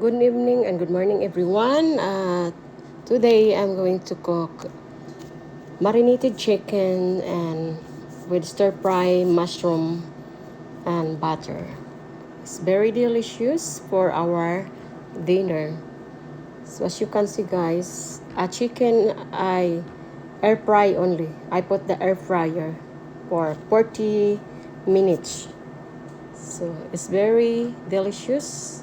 Good evening and good morning, everyone. Today I'm going to cook marinated chicken and with stir fry mushroom and butter. It's very delicious for our dinner. So as you can see, guys, a chicken I air fry only. I put the air fryer for 40 minutes. So it's very delicious.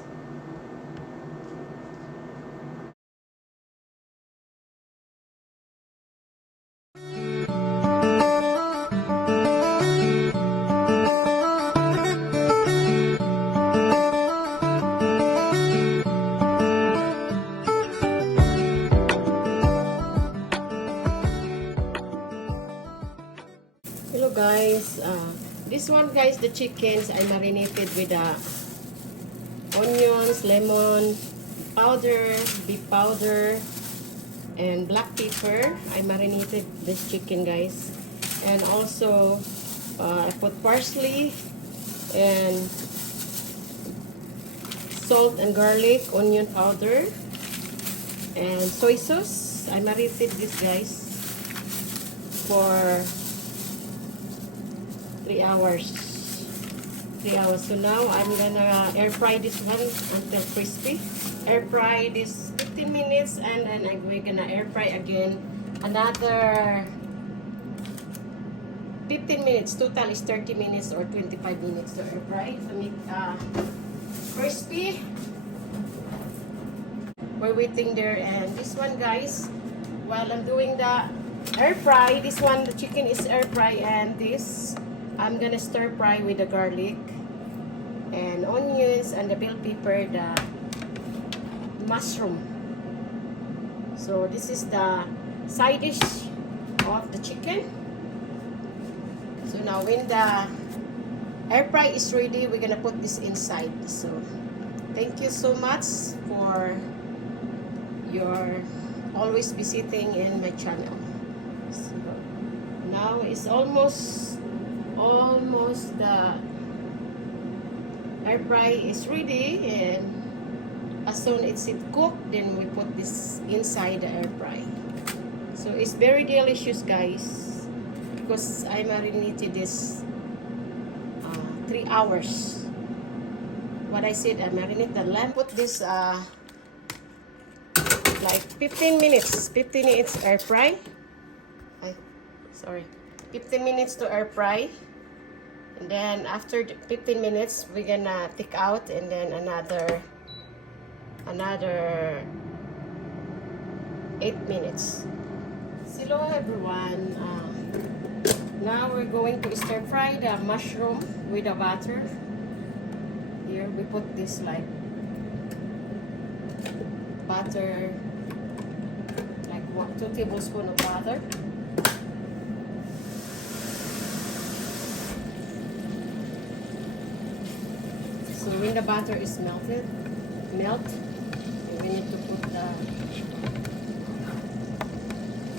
Hello guys, this one guys, the chickens I marinated with onions, lemon powder, beef powder, and black pepper. I marinated this chicken guys, and also I put parsley and salt and garlic, onion powder, and soy sauce. I marinated this guys for 3 hours. 3 hours. So now I'm gonna air fry this one until crispy. Air fry this 15 minutes and then we're gonna air fry again another 15 minutes. Total is 30 minutes or 25 minutes to air fry to make crispy. We're waiting there, and this one guys, while I'm doing the air fry, this one the chicken is air fry, and this I'm gonna stir fry with the garlic and onions and the bell pepper, the mushroom. So this is the side dish of the chicken. So now when the air fry is ready, we're gonna put this inside. So thank you so much for your always visiting in my channel. So now it's almost the air fry is ready, and as soon as it's cooked, then we put this inside the air fry. So it's very delicious guys, because I marinated this 3 hours. What I said, I marinate the lamb. Put this like 15 minutes air fry. Sorry, 15 minutes to air fry. And then after 15 minutes, we're gonna take out, and then another 8 minutes. Hello everyone. Now we're going to stir fry the mushroom with the butter. Here we put this like butter, like 2 tablespoons of butter. So when the butter is melt, we need to put the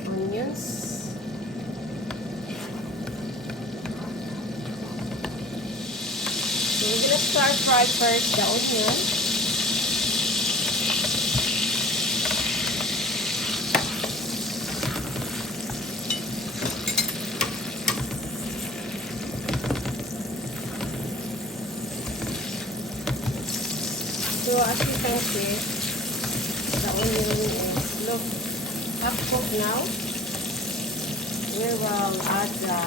onions. So we're gonna start fry first the onion. So as you can see, the onion is half cooked now. We will add the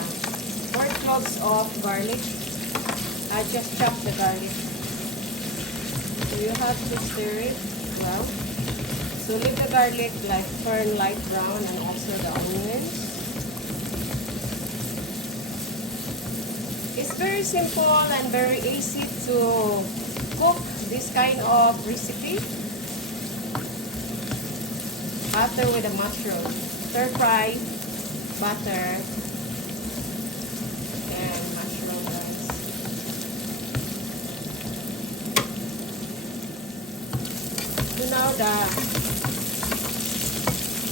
4 cloves of garlic. I just chopped the garlic. So you have to stir it well. So leave the garlic like turn light brown, and also the onions. It's very simple and very easy to cook this kind of recipe. Butter with a mushroom, stir fry, butter, and mushroom guys. So now the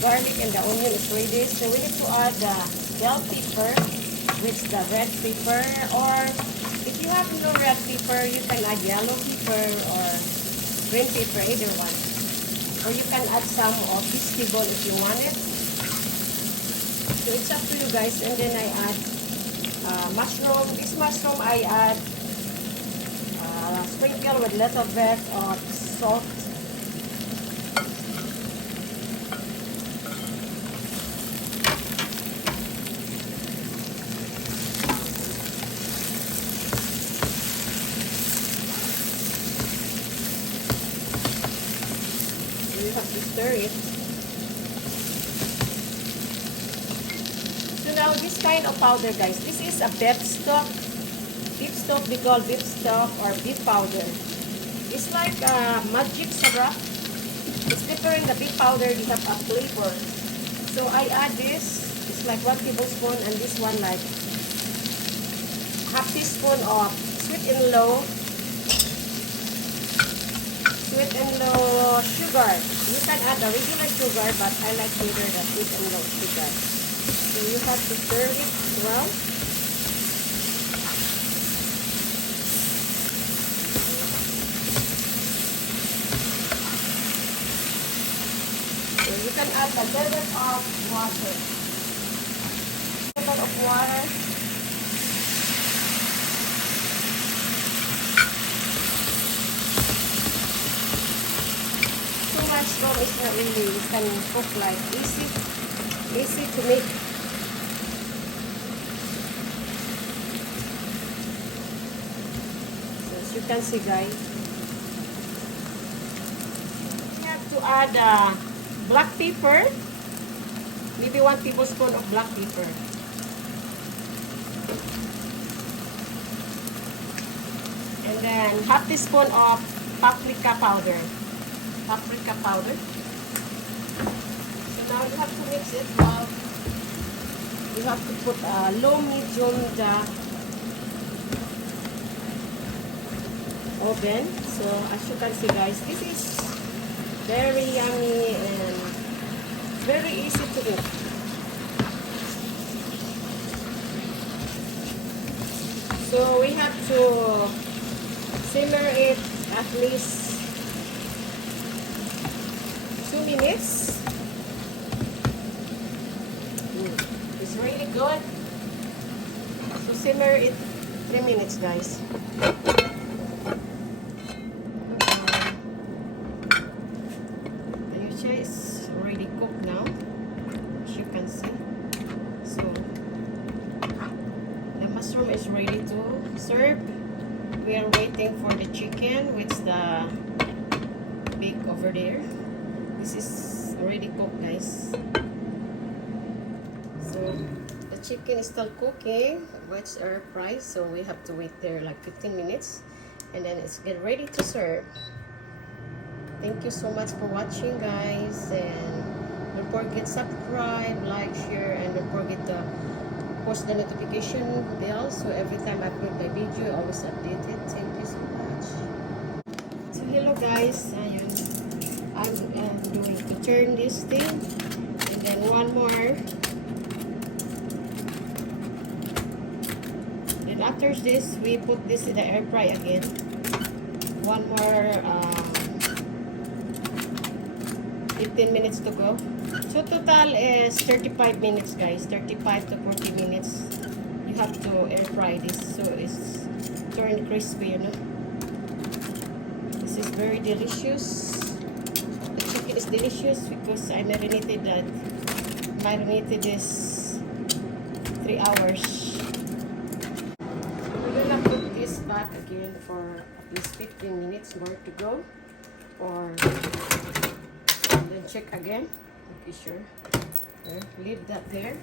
garlic and the onion is ready. So we need to add the bell pepper, which is the red pepper, or if you have no red pepper, you can add yellow pepper or green pepper, either one. Or you can add some of vegetable if you want it. So it's up to you guys. And then I add mushroom. This mushroom I add sprinkle with little bit of salt. You have to stir it. So now this kind of powder, guys, this is a beef stock. Beef stock, we call beef stock or beef powder. It's like magic sarap. It's different. The beef powder, they have a flavor. So I add this. It's like 1 tablespoon, and this one like half teaspoon of sweet and low sugar. You can add the regular sugar, but I like better the sweet and low sugar. So you have to stir it well. So you can add a little bit of water. A little bit of water. Mushroom is not really, you can cook like easy to make. So as you can see, guys, you have to add black pepper, maybe 1 tablespoon of black pepper. And then half teaspoon of paprika powder. So now you have to mix it well. You have to put a low medium the oven. So as you can see, guys, this is very yummy and very easy to eat. So we have to simmer it at least 2 minutes. It's really good. So simmer it 3 minutes, guys. The yucha is already cooked now, as you can see. So the mushroom is ready to serve. We are waiting for the chicken, which the bake over there. This is already cooked, guys. So the chicken is still cooking. Watch our fry, so we have to wait there like 15 minutes, and then it's get ready to serve. Thank you so much for watching, guys, and don't forget subscribe, like, share, and don't forget to push the notification bell so every time I upload my video, I always update it. Thank you so much. So hello, guys. Ayun. I'm going to turn this thing, and then one more. Then after this, we put this in the air fry again. One more 15 minutes to go. So total is 35 minutes, guys. 35 to 40 minutes. You have to air fry this so it's turn crispy, you know. This is very delicious. Is delicious because I marinated this 3 hours. We're gonna put this back again for at least 15 minutes more to go, or then check again. Okay, sure. There, leave that there.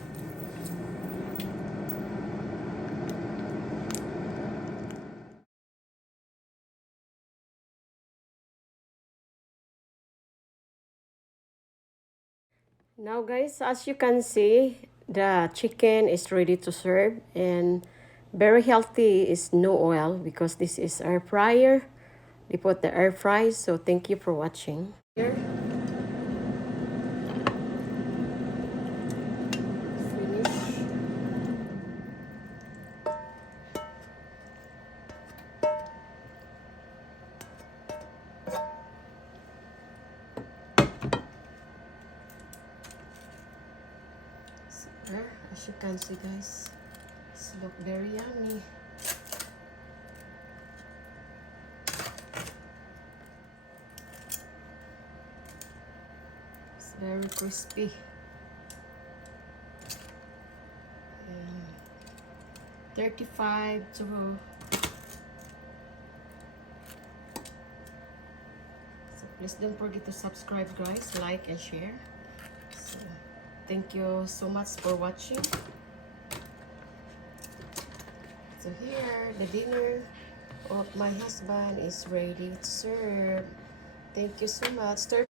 Now, guys, as you can see, the chicken is ready to serve, and very healthy is no oil because this is air fryer. They put the air fry. So thank you for watching. Here. Finish. As you can see, guys, it's look very yummy. It's very crispy. And 35 to... So please don't forget to subscribe, guys, like and share. So thank you so much for watching. So here, the dinner of my husband is ready to serve. Thank you so much.